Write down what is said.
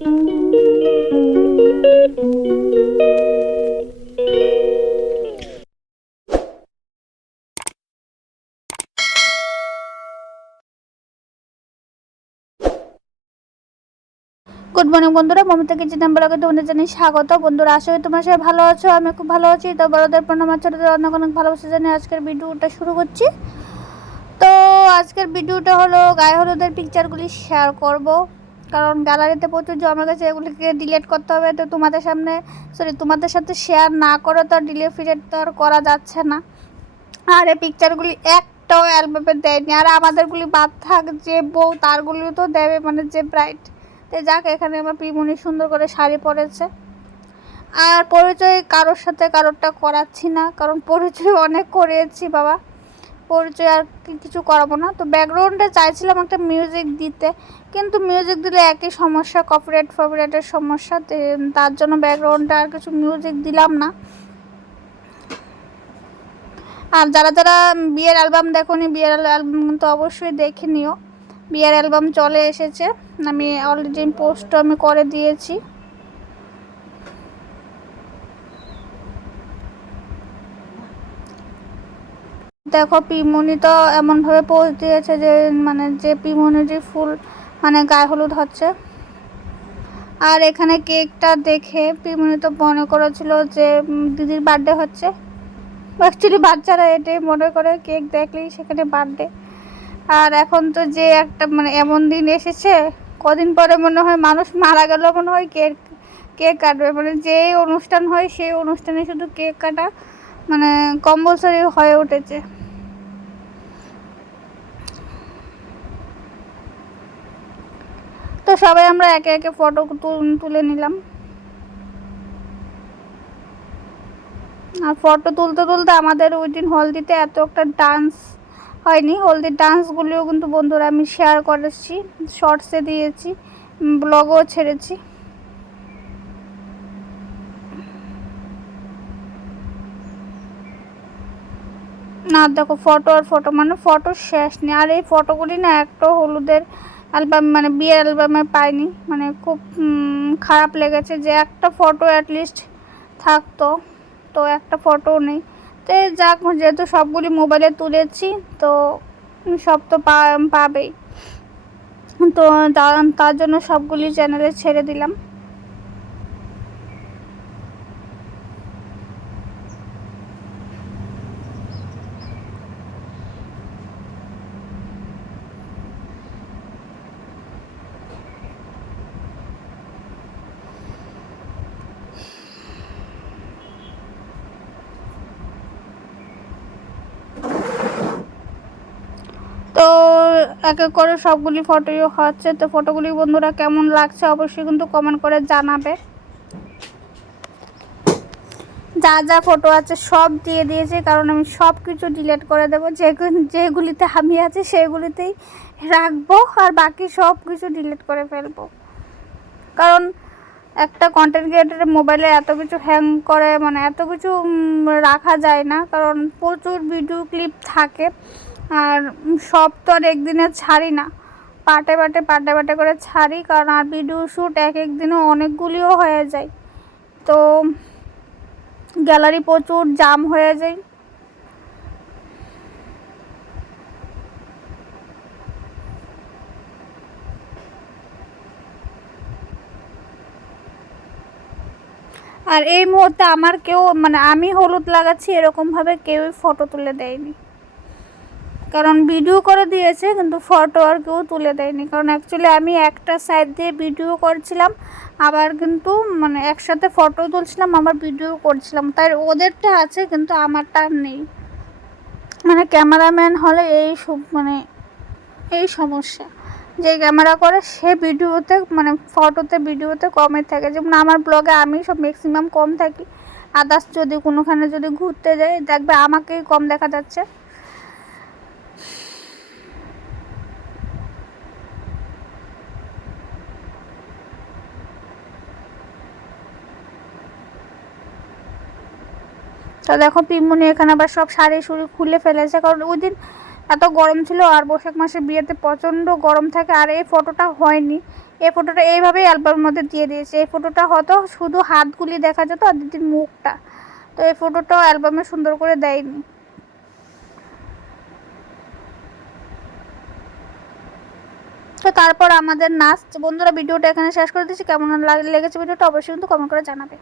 Good morning বন্ধুরা। Mamata kitchen ব্লগে তোমাদের জানি স্বাগত। বন্ধুরা, আশা তোমার সবাই ভালো আছো আমি খুব ভালো আছি। তো বড়দের প্রণাম ছোটদের অনেক অনেক ভালোবাসা জানিয়ে আজকের ভিডিওটা শুরু করছি। তো আজকের ভিডিওটা হলো গায়ে হলুদের পিকচারগুলি শেয়ার করব। কারণ গ্যালারিতে প্রচুর জমা গেছে, এগুলিকে ডিলেট করতে হবে। তো তোমাদের সামনে সরি তোমাদের সাথে শেয়ার না করে তো ডিলেট ফিলেট তো আর করা যাচ্ছে না। আর এই পিকচারগুলি একটাও অ্যালবামে দেয়নি। আর আমাদেরগুলি বাদ থাক, যে বউ তারগুলিও তো দেবে মানে যে ব্রাইট তো যাক, এখানে আমার পিমনি সুন্দর করে শাড়ি পরেছে। আর পরিচয় কারোর সাথে কারোরটা করাচ্ছি না, কারণ পরিচয় অনেক করিয়েছি, বাবা। পরিচয় আর কিছু করাবো না। তো ব্যাকগ্রাউন্ডে চাইছিলাম একটা মিউজিক দিতে, কিন্তু মিউজিক দিলে একই সমস্যা কপিরাইট ফপিরাইটের সমস্যা তার জন্য ব্যাকগ্রাউন্ডে আর কিছু মিউজিক দিলাম না। আর যারা যারা বিয়ের অ্যালবাম দেখোনি, বিয়ের অ্যালবাম কিন্তু অবশ্যই দেখে নিও। বিয়ের অ্যালবাম চলে এসেছে। আমি অলরেডি পোস্ট আমি করে দিয়েছি। দেখো পিমনি তো এমনভাবে পোজ দিয়েছে যে মানে যে পিমনিটি ফুল মানে গায়ে হলুদ হচ্ছে। আর এখানে কেকটা দেখে পিমনি তো মনে করেছিল যে দিদির বার্থডে হচ্ছে। অ্যাকচুয়ালি বাচ্চারা এটাই মনে করে, কেক দেখলেই সেখানে বার্থডে আর এখন তো যে একটা মানে এমন দিন এসেছে, কদিন পরে মনে হয় মানুষ মারা গেল, মনে হয় কেক কেক কাটবে। মানে যেই অনুষ্ঠান হয়, সেই অনুষ্ঠানে শুধু কেক কাটা মানে কম্পালসারি হয়ে উঠেছে। তো সবাই আমরা একে একে ফটো তুলে নিলাম। আর ফটো তুলতে তুলতে আমাদের ওই দিন হলদিতে এত একটা ডান্স হয়নি। হলদির ডান্সগুলিও কিন্তু বন্ধুরা আমি শেয়ার করেছি শর্টসে দিয়েছি ব্লগও ছেড়েছি। না, দেখো ফটো আর ফটো মানে ফটো শেষ নেই। আর এই ফটোগুলি না একটা হলুদের অ্যালবাম মানে বিয়ের অ্যালবামে পাইনি। মানে খুব খারাপ লেগেছে যে একটা ফটো অ্যাটলিস্ট থাকতো। তো একটা ফটো নেই। তো যাক, যেহেতু সবগুলি মোবাইলে তুলেছি, তো সব তো পাবেই। তো তার জন্য সবগুলি চ্যানেলে ছেড়ে দিলাম তো এক এক করে সবগুলি ফটোই হচ্ছে। তো ফটোগুলি বন্ধুরা কেমন লাগছে অবশ্যই কিন্তু কমেন্ট করে জানাবে। যা যা ফটো আছে সব দিয়ে দিয়েছি, কারণ আমি সব কিছু ডিলিট করে দেবো। যেগুলি যেগুলিতে আমি আছি সেগুলিতেই রাখব আর বাকি সব কিছু ডিলিট করে ফেলব। কারণ একটা কন্টেন্ট ক্রিয়েটারের মোবাইলে এত কিছু হ্যাং করে মানে এত কিছু রাখা যায় না। কারণ প্রচুর ভিডিও ক্লিপ থাকে। আর সব তো আর একদিনে ছাড়ি না। পাটে পাটে পাটে পাটে করে ছাড়ি, কারণ আর ভিডিও শ্যুট এক এক দিনে অনেকগুলিও হয়ে যায়। তো গ্যালারি প্রচুর জাম হয়ে যায়। আর এই মুহূর্তে আমার কেউ মানে আমি হলুদ লাগাচ্ছি, এরকমভাবে কেউই ফটো তুলে দেয়নি। কারণ ভিডিও করে দিয়েছে, কিন্তু ফটো আর কেউ তুলে দেয়নি। কারণ অ্যাকচুয়ালি আমি একটা সাইড দিয়ে ভিডিও করছিলাম, আবার কিন্তু মানে একসাথে ফটো তুলছিলাম, আবার ভিডিও করছিলাম। তাই ওদেরটা আছে, কিন্তু আমারটা নেই। মানে ক্যামেরাম্যান হলে এই সব মানে এই সমস্যা। যে ক্যামেরা করে, সে ভিডিওতে মানে ফটোতে ভিডিওতে কমে থাকে। যেমন আমার ব্লগে আমি সব ম্যাক্সিমাম কম থাকি। আদার্স যদি কোনোখানে যদি ঘুরতে যাই, দেখবে আমাকেই কম দেখা যাচ্ছে। তো দেখো পিমুনি এখানে আবার সব শাড়ি শুড়ি খুলে ফেলেছে, কারণ ওই দিন এত গরম ছিল আর বৈশাখ মাসে বিয়েতে প্রচণ্ড গরম থাকে আর এই ফটোটা হয়নি। এই ফটোটা এইভাবেই অ্যালবামের মধ্যে দিয়ে দিয়েছে। এই ফটোটা হয়তো শুধু হাতগুলি দেখা যেত আর দিদির মুখটা। তো এই ফটোটাও অ্যালবামে সুন্দর করে দেয়নি। তো তারপর আমাদের নাচ। বন্ধুরা, ভিডিওটা এখানে শেষ করে দিচ্ছি। কেমন লাগ- লেগেছে ভিডিওটা অবশ্যই কিন্তু কমেন্ট করে জানাবে।